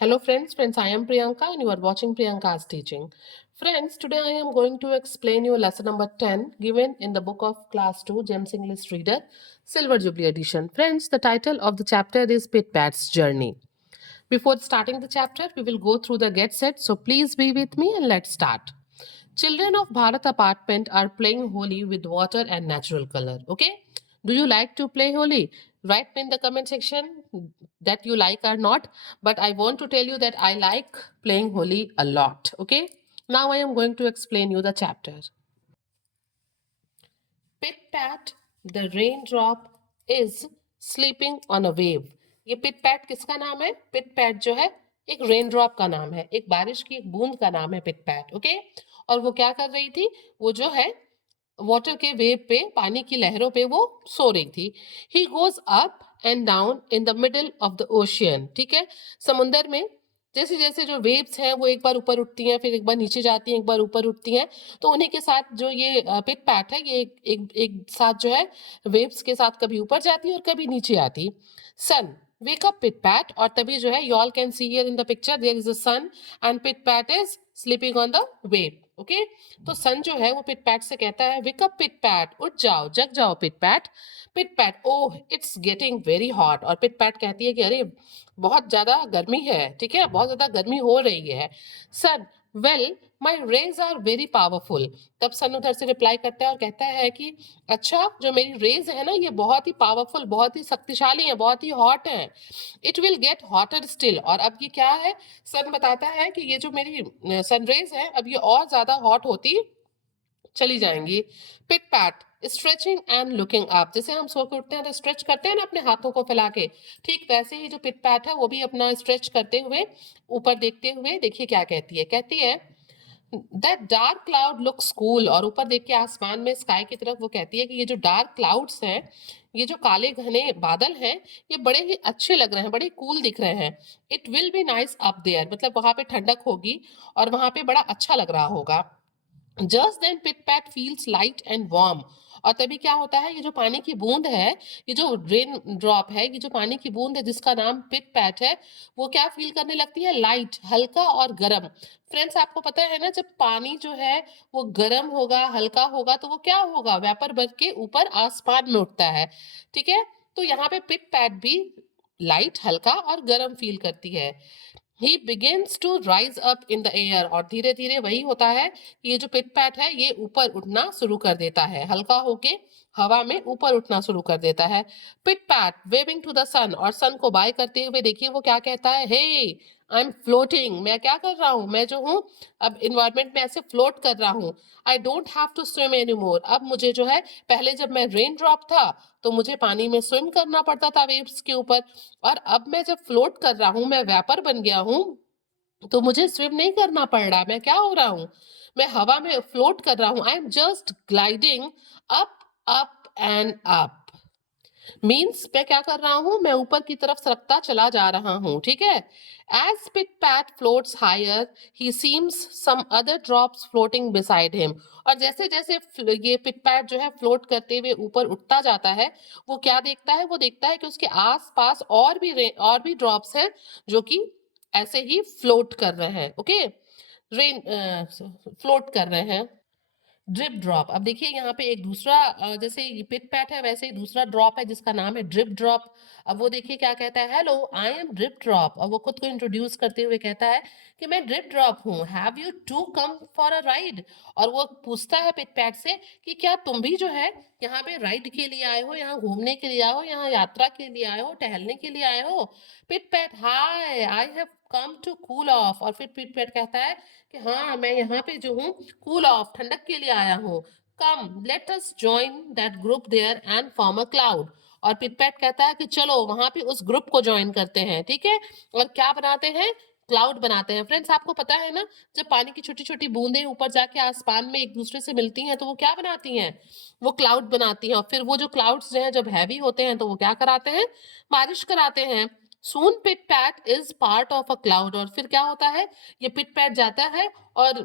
Hello friends, I am Priyanka and you are watching Priyanka's teaching. Friends, today I am going to explain you lesson number 10 given in the book of class 2 James English Reader Silver Jubilee edition. Friends, the title of the chapter is Pit Pat's Journey. Before starting the chapter, we will go through the get set, so please be with me and let's start. Children of Bharat apartment are playing Holi with water and natural color. Okay? Do you like to play Holi? Write in the comment section that you like or not. But I want to tell you that I like playing Holi a lot. Okay? Now I am going to explain you the chapter. Pit Pat, the raindrop, is sleeping on a wave. ये पिट PAT किसका नाम है? Pit PAT जो है एक raindrop का नाम है, एक बारिश की एक बूंद का नाम है पिट पैट. ओके, और वो क्या कर रही थी? वो जो है वाटर के वेव पे, पानी की लहरों पे वो सो रही थी. He goes up and down in the middle of the ocean. ठीक है, समुंदर में जैसे जैसे जो वेव्स हैं वो एक बार ऊपर उठती हैं, फिर एक बार नीचे जाती हैं, एक बार ऊपर उठती हैं, तो उन्हीं के साथ जो ये पिट पैट है, ये एक साथ जो है वेव्स के साथ कभी ऊपर जाती है और कभी नीचे आती. सन, wake up pit pat, और तभी जो है you all can see here in the picture there is a sun and pit pat is sleeping on the wave. Okay, तो सन जो है वो पिट पैट से कहता है wake up pit pat, उठ जाओ, जग जाओ Pit Pat. Pit Pat, oh it's getting very hot, और पिट पैट कहती है कि अरे बहुत ज्यादा गर्मी है. ठीक है, बहुत ज्यादा गर्मी हो रही है. Sun, well my rays are very powerful. तब सन उधर से रिप्लाई करता है और कहता है कि अच्छा, जो मेरी रेज है ना ये बहुत ही पावरफुल, बहुत ही शक्तिशाली है, बहुत ही हॉट है. It will get hotter still, और अब ये क्या है, सन बताता है कि ये जो मेरी सनरेज है अब ये और ज्यादा हॉट होती चली जाएंगी. Pit Pat stretching and looking up, जैसे हम सो के उठते हैं तो स्ट्रेच करते हैं ना अपने हाथों को फैला के, ठीक वैसे ही जो पिट पैट है वो भी अपना स्ट्रेच करते हुए ऊपर देखते हुए, देखिए क्या कहती है. कहती है that dark cloud looks cool, और ऊपर देख के आसमान में स्काई की तरफ वो कहती है कि ये जो डार्क क्लाउड्स हैं, ये जो काले घने बादल हैं, ये बड़े ही अच्छे लग रहे हैं, बड़े कूल दिख रहे हैं. It will be nice up there, मतलब वहां पे ठंडक होगी और वहां पे बड़ा अच्छा लग रहा होगा. Just then Pit Pat feels light and warm, और तभी क्या होता है, ये जो पानी की बूंद है, ये जो रेन ड्रॉप है, ये जो पानी की बूंद है जिसका नाम पिट पैट है, वो क्या फील करने लगती है? लाइट, हल्का और गर्म. फ्रेंड्स, आपको पता है ना, जब पानी जो है वो गर्म होगा, हल्का होगा, तो वो क्या होगा? वेपर बन के ऊपर आसमान में उठता है. ठीक है, तो यहाँ पे पिट पैट भी लाइट, हल्का और गर्म फील करती है. He begins to rise up in the air, और धीरे धीरे वही होता है कि ये जो पिट पैट है ये ऊपर उठना शुरू कर देता है, हल्का होके हवा में ऊपर उठना शुरू कर देता है. Pit PAT waving to the सन, और सन को बाय करते हुए देखिए वो क्या कहता है, हे आई एम फ्लोटिंग, मैं क्या कर रहा हूँ, मैं जो हूँ अब इन्वायरमेंट में ऐसे फ्लोट कर रहा हूँ. I don't have to swim any more, अब मुझे जो है, पहले जब मैं रेन ड्रॉप था तो मुझे पानी में स्विम करना पड़ता था वेव्स के ऊपर, और अब मैं जब फ्लोट कर रहा हूँ, मैं वेपर बन गया हूँ, तो मुझे स्विम नहीं करना पड़ रहा. मैं क्या हो रहा हूँ? मैं हवा में फ्लोट कर रहा हूँ. I am just gliding up up and up. Means मैं क्या कर रहा हूं, मैं ऊपर की तरफ सरकता चला जा रहा हूं. ठीक है, as Pit Pat floats higher he seems some other drops floating beside him, और जैसे जैसे ये पिट पैट जो है फ्लोट करते हुए ऊपर उठता जाता है, वो क्या देखता है? वो देखता है कि उसके आस पास और भी ड्रॉप्स हैं जो कि ऐसे ही फ्लोट कर रहे हैं. ओके, रेन फ्लोट कर रहे हैं. ड्रिप ड्रॉप, अब देखिए यहाँ पे एक दूसरा जैसे ये पिट पैट है वैसे ही दूसरा ड्रॉप है जिसका नाम है ड्रिप ड्रॉप. अब वो देखिए क्या कहता है, hello I am drip drop, और वो खुद को इंट्रोड्यूस करते हुए कहता है कि मैं ड्रिप ड्रॉप हूँ. Have you to come for a ride, और वो पूछता है पिट पैट से कि क्या तुम भी जो है यहाँ पे राइड के लिए आए हो, यहाँ घूमने के लिए आए हो, यहाँ यात्रा के लिए आए हो, टहलने के लिए आए हो? Pit Pat, hi I have come to cool off, और फिर पिट पैट कहता है कि हाँ मैं यहाँ पे जो हूँ कूल ऑफ, ठंडक के लिए आया हूँ. Come let us join that group there and form a cloud, और पिटपैट कहता है कि चलो वहां पे उस ग्रुप को ज्वाइन करते हैं. ठीक है, और क्या बनाते हैं? क्लाउड बनाते हैं. फ्रेंड्स, आपको पता है ना, जब पानी की छोटी छोटी बूंदें ऊपर जाके आसमान में एक दूसरे से मिलती हैं तो वो क्या बनाती हैं? वो क्लाउड बनाती हैं, और फिर वो जो क्लाउड्स जो हैं जब हैवी होते हैं तो वो क्या कराते हैं? बारिश कराते हैं. Soon Pit Pat is part of a cloud, और फिर क्या होता है, ये पिट पैट जाता है और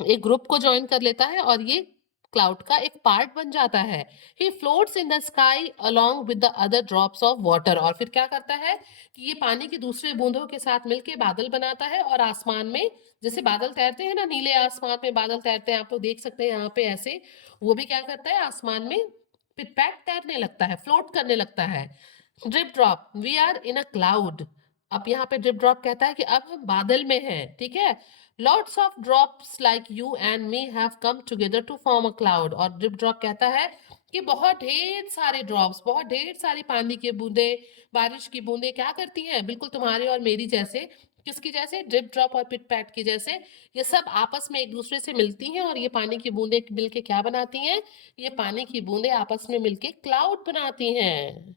एक ग्रुप को ज्वाइन कर लेता है और ये क्लाउड का एक पार्ट बन जाता है। He floats in the sky along with the other drops of water, और फिर क्या करता है कि ये पानी की दूसरे बूंदों के साथ मिलके बादल बनाता है और आसमान में, जैसे बादल तैरते हैं ना, नीले आसमान में बादल तैरते हैं, आप लोग देख सकते हैं यहाँ पे ऐसे, वो भी क्या करता है आसमान में पिट पैट तैरने लगता है, फ्लोट करने लगता है। Drip Drop, we are in a cloud. अब यहाँ पे ड्रिप ड्रॉप कहता है कि अब हम बादल में हैं, ठीक है। Lots of drops like you and me have come together to form a cloud, और ड्रिप ड्रॉप कहता है कि बहुत ढेर सारे ड्रॉप्स, बहुत ढेर सारी पानी की बूंदे, बारिश की बूंदे क्या करती हैं, बिल्कुल तुम्हारे और मेरी जैसे, किसकी जैसे, ड्रिप ड्रॉप और पिट पैट की जैसे, ये सब आपस में एक दूसरे से मिलती हैं और ये पानी की बूंदे मिलके क्या बनाती हैं, ये पानी की बूंदे आपस में मिलके क्लाउड बनाती हैं।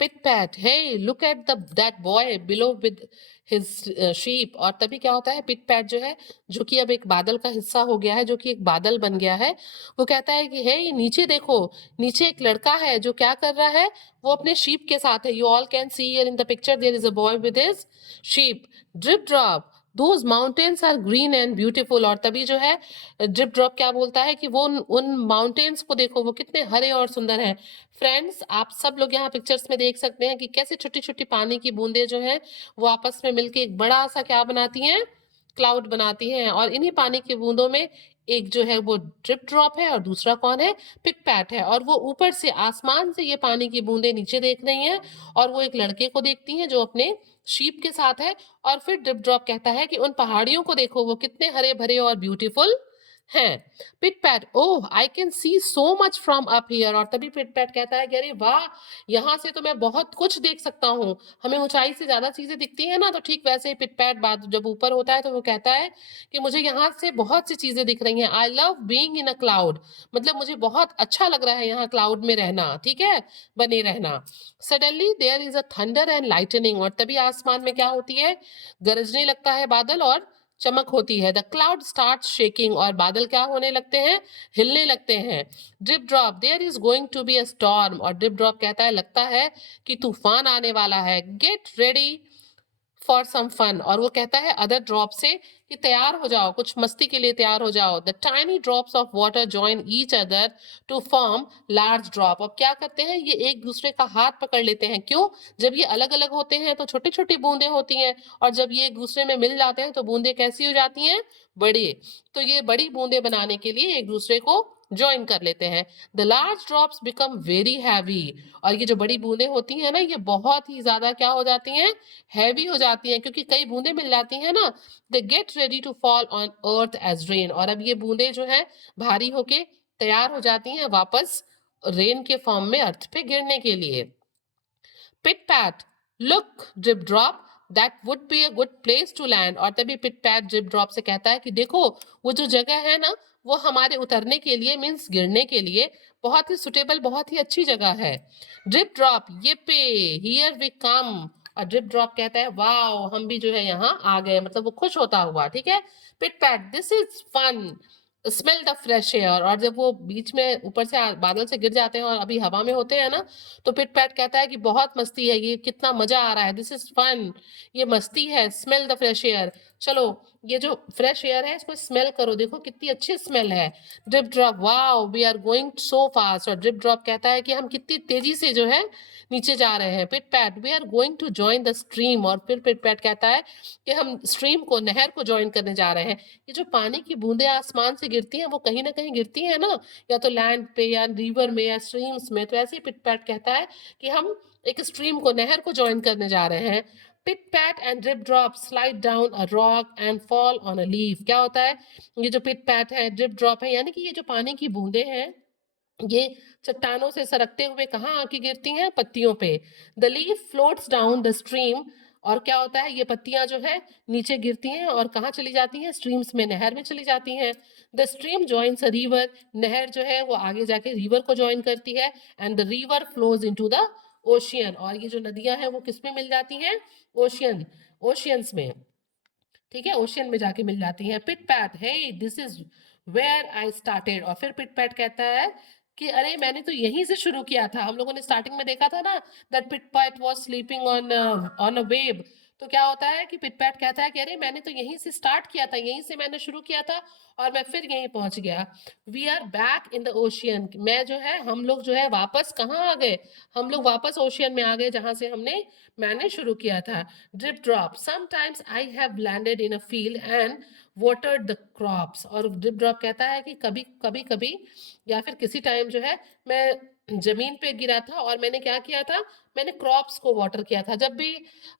Pit PAT, hey look at that boy below with his sheep, और तभी क्या होता है, पिट पैट जो है, जो कि अब एक बादल का हिस्सा हो गया है, जो कि एक बादल बन गया है, वो कहता है कि हे नीचे देखो, नीचे एक लड़का है जो क्या कर रहा है, वो अपने शीप के साथ है। You all can see here in the picture there is a boy with his sheep. Drip Drop, those mountains are green and beautiful, और तभी जो है ड्रिप ड्रॉप क्या बोलता है कि वो उन माउंटेन्स को देखो, वो कितने हरे और सुंदर हैं। फ्रेंड्स, आप सब लोग यहाँ पिक्चर्स में देख सकते हैं कि कैसे छोटी छोटी पानी की बूंदें जो हैं वो आपस में मिलके एक बड़ा सा क्या बनाती हैं, क्लाउड बनाती हैं। और इन्हीं पानी की बूंदों में एक जो है वो ड्रिप ड्रॉप है और दूसरा कौन है, पिट पैट है। और वो ऊपर से आसमान से ये पानी की बूंदें नीचे देख रही हैं और वो एक लड़के को देखती हैं जो अपने शीप के साथ है। और फिर ड्रिप ड्रॉप कहता है कि उन पहाड़ियों को देखो, वो कितने हरे भरे और ब्यूटीफुल हैं। Pit Pat, oh I can see so much from up here, और तभी पिट पैट कहता है कि अरे वाह, यहाँ से तो मैं बहुत कुछ देख सकता हूँ। हमें ऊंचाई से ज्यादा चीजें दिखती हैं ना, तो ठीक वैसे ही पिट पैट बात जब ऊपर होता है तो वो कहता है कि मुझे यहाँ से बहुत सी चीजें दिख रही हैं। I love being in a cloud, मतलब मुझे बहुत अच्छा लग रहा है यहाँ क्लाउड में रहना, ठीक है, बने रहना। Suddenly there is a thunder and lightning, और तभी आसमान में क्या होती है, गरजने लगता है बादल और चमक होती है। द क्लाउड स्टार्ट शेकिंग, और बादल क्या होने लगते हैं, हिलने लगते हैं। Drip Drop, there is going to be a storm, और ड्रिप ड्रॉप कहता है लगता है कि तूफान आने वाला है। Get ready for some fun, और वो कहता है अदर ड्रॉप से कि तैयार हो जाओ, कुछ मस्ती के लिए तैयार हो जाओ। The tiny drops of water join each other to form large drop. अब क्या करते हैं, ये एक दूसरे का हाथ पकड़ लेते हैं। क्यों, जब ये अलग अलग होते हैं तो छोटी छोटी बूंदें होती हैं, और जब ये एक दूसरे में मिल जाते हैं तो बूंदें कैसी हो जाती हैं, बड़ी। तो ये बड़ी बूंदें बनाने के लिए एक दूसरे को ज्वाइन कर लेते हैं। The large drops become very heavy, और ये जो बड़ी बूंदें होती हैं ना, ये बहुत ही ज्यादा क्या हो जाती हैं, हैवी हो जाती हैं, क्योंकि कई बूंदें मिल जाती हैं ना। They get ready to fall on earth as rain, और अब ये बूंदें जो है भारी होके तैयार हो जाती हैं वापस रेन के फॉर्म में अर्थ पे गिरने के लिए। Pit Pat, look Drip Drop, that would be a good place to land, और तभी पिट पैट ड्रिप ड्रॉप से कहता है कि देखो, वो जो जगह है ना, वो हमारे उतरने के लिए, मीन्स गिरने के लिए बहुत ही सुटेबल, बहुत ही अच्छी जगह है। ड्रिप ड्रॉप, ये पे हियर वी कम, और ड्रिप ड्रॉप कहता है वाओ, हम भी जो है यहाँ आ गए, मतलब वो खुश होता हुआ, ठीक है। Pit Pat, this is fun, smell the fresh air, और जब वो बीच में ऊपर से बादल से गिर जाते हैं और अभी हवा में होते हैं ना, तो पिट पैट कहता है कि बहुत मस्ती है, ये कितना मजा आ रहा है, दिस इज फन, ये मस्ती है। स्मेल द फ्रेश एयर, चलो ये जो फ्रेश एयर है इसको स्मेल करो, देखो कितनी अच्छी स्मेल है। Drip Drop, wow we are going so fast, और ड्रिप ड्रॉप कहता है कि हम कितनी तेजी से जो है नीचे जा रहे हैं। Pit Pat, we are going to join the stream, और फिर पिट पैट कहता है कि हम स्ट्रीम को, नहर को ज्वाइन करने जा रहे हैं। ये जो पानी की बूंदें आसमान से गिरती हैं वो कहीं ना कहीं गिरती हैं ना, या तो लैंड पे या रिवर में या स्ट्रीम्स में, तो ऐसे ही पिट पैट कहता है कि हम एक स्ट्रीम को, नहर को ज्वाइन करने जा रहे हैं। Pit Pat and Drip Drop slide down a rock and fall on a leaf, क्या होता है, ये जो पिट पैट है, ड्रिप ड्रॉप है, यानी कि ये जो पानी की बूंदें हैं, ये चट्टानों से सरकते हुए कहाँ आके गिरती हैं, पत्तियों पे। The leaf floats down the stream, और क्या होता है, ये पत्तियां जो है नीचे गिरती हैं और कहाँ चली जाती हैं, स्ट्रीम्स में, नहर में चली जाती हैं। The stream joins a river, नहर जो है वो आगे जाके रिवर को ज्वाइन करती है। And the river flows into the ocean, और ये जो नदियां हैं वो किस में मिल जाती हैं, ओशियन, ओशियंस में, ठीक है, ओशियन में जाके मिल जाती हैं। Pit Pat, hey this is where I started, और फिर पिट पैट कहता है कि अरे मैंने तो यहीं से शुरू किया था। हम लोगों ने स्टार्टिंग में देखा था ना, that Pit Pat was sleeping on on a wave, तो क्या होता है कि पिट पैट कहता है कि अरे मैंने तो यहीं से स्टार्ट किया था, यहीं से मैंने शुरू किया था और मैं फिर यहीं पहुंच गया। We are back in the ocean, मैं जो है, हम लोग जो है वापस कहाँ आ गए, हम लोग वापस ओशियन में आ गए जहां से मैंने शुरू किया था। Drip drop, sometimes I have landed in a field and watered the crops. और ड्रिप ड्रॉप कहता है कि कभी कभी कभी या फिर किसी टाइम जो है मैं जमीन पे गिरा था और मैंने क्या किया था, मैंने क्रॉप्स को वाटर किया था। जब भी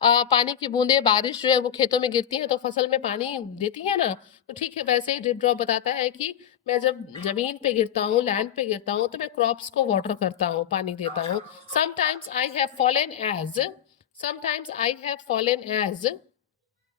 पानी की बूंदें बारिश जो है वो खेतों में गिरती हैं तो फसल में पानी देती है ना, तो ठीक है वैसे ही ड्रिप ड्रॉप बताता है कि मैं जब जमीन पे गिरता हूँ, लैंड पे गिरता हूँ, तो मैं क्रॉप्स को वाटर करता हूँ, पानी देता हूँ। Sometimes I have fallen as sometimes I have fallen as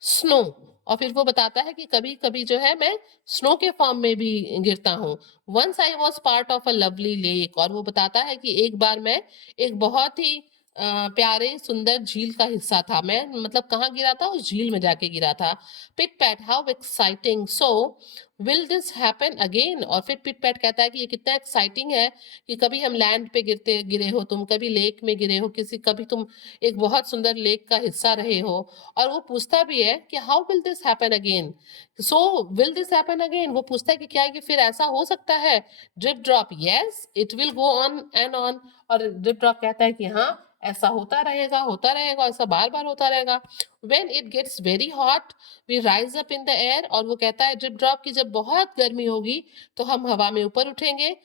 snow. और फिर वो बताता है कि कभी कभी जो है मैं स्नो के फॉर्म में भी गिरता हूँ। Once I was part of a lovely lake. और वो बताता है कि एक बार मैं एक बहुत ही प्यारे सुंदर झील का हिस्सा था। मैं मतलब कहाँ गिरा था, उस झील में जाके गिरा था। Pit Pat, how exciting, so will this happen again. और फिर पिट पैट कहता है कि ये कितना एक्साइटिंग है कि कभी हम लैंड पे गिरे हो तुम, कभी लेक में गिरे हो, कभी तुम एक बहुत सुंदर लेक का हिस्सा रहे हो। और वो पूछता भी है कि how will this happen again, so will this happen again, वो पूछता है कि क्या ये फिर ऐसा हो सकता है। Drip drop, yes it will go on and on. और ड्रिप ड्रॉप कहता है कि हाँ ऐसा होता रहेगा, ऐसा बार बार होता रहेगा। When it gets very hot we rise up in the air. और वो कहता है ड्रिप ड्रॉप की जब बहुत गर्मी होगी तो हम हवा में ऊपर उठेंगे।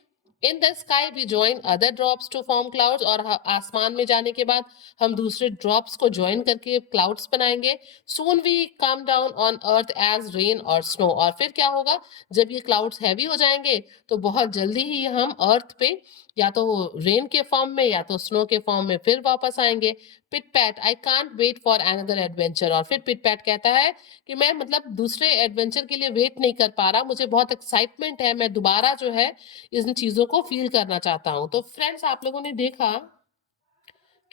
In the sky we join other drops to form clouds. और आसमान में जाने के बाद हम दूसरे ड्रॉप्स को ज्वाइन करके क्लाउड्स बनाएंगे। Soon we come down on earth as rain और स्नो। और फिर क्या होगा, जब ये क्लाउड्स हैवी हो जाएंगे तो बहुत जल्दी ही हम अर्थ पे या तो रेन के फॉर्म में या तो स्नो के फॉर्म में फिर वापस आएंगे। Pit Pat, I can't wait for another adventure. और फिर पिट पैट कहता है कि मैं मतलब दूसरे एडवेंचर के लिए वेट नहीं कर पा रहा, मुझे बहुत एक्साइटमेंट है, मैं दोबारा जो है इन चीजों को फील करना चाहता हूँ। तो फ्रेंड्स, आप लोगों ने देखा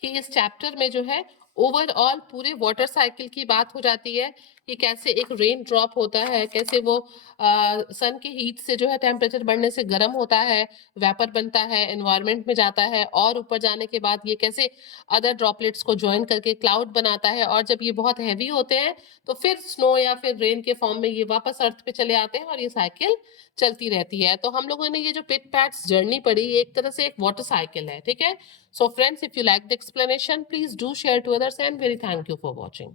कि इस चैप्टर में जो है ओवरऑल पूरे वाटर साइकिल की बात हो जाती है कि कैसे एक रेन ड्रॉप होता है, कैसे वो सन के हीट से जो है टेम्परेचर बढ़ने से गर्म होता है, वेपर बनता है, एनवायरनमेंट में जाता है और ऊपर जाने के बाद ये कैसे अदर ड्रॉपलेट्स को ज्वाइन करके क्लाउड बनाता है। और जब ये बहुत हैवी होते हैं तो फिर स्नो या फिर रेन के फॉर्म में ये वापस अर्थ पे चले आते हैं और ये साइकिल चलती रहती है। तो हम लोगों ने ये जो पिट पैट्स जर्नी पढ़ी, ये एक तरह से एक वाटर साइकिल है, ठीक है। So friends, if you like the explanation, please do share to others and very thank you for watching.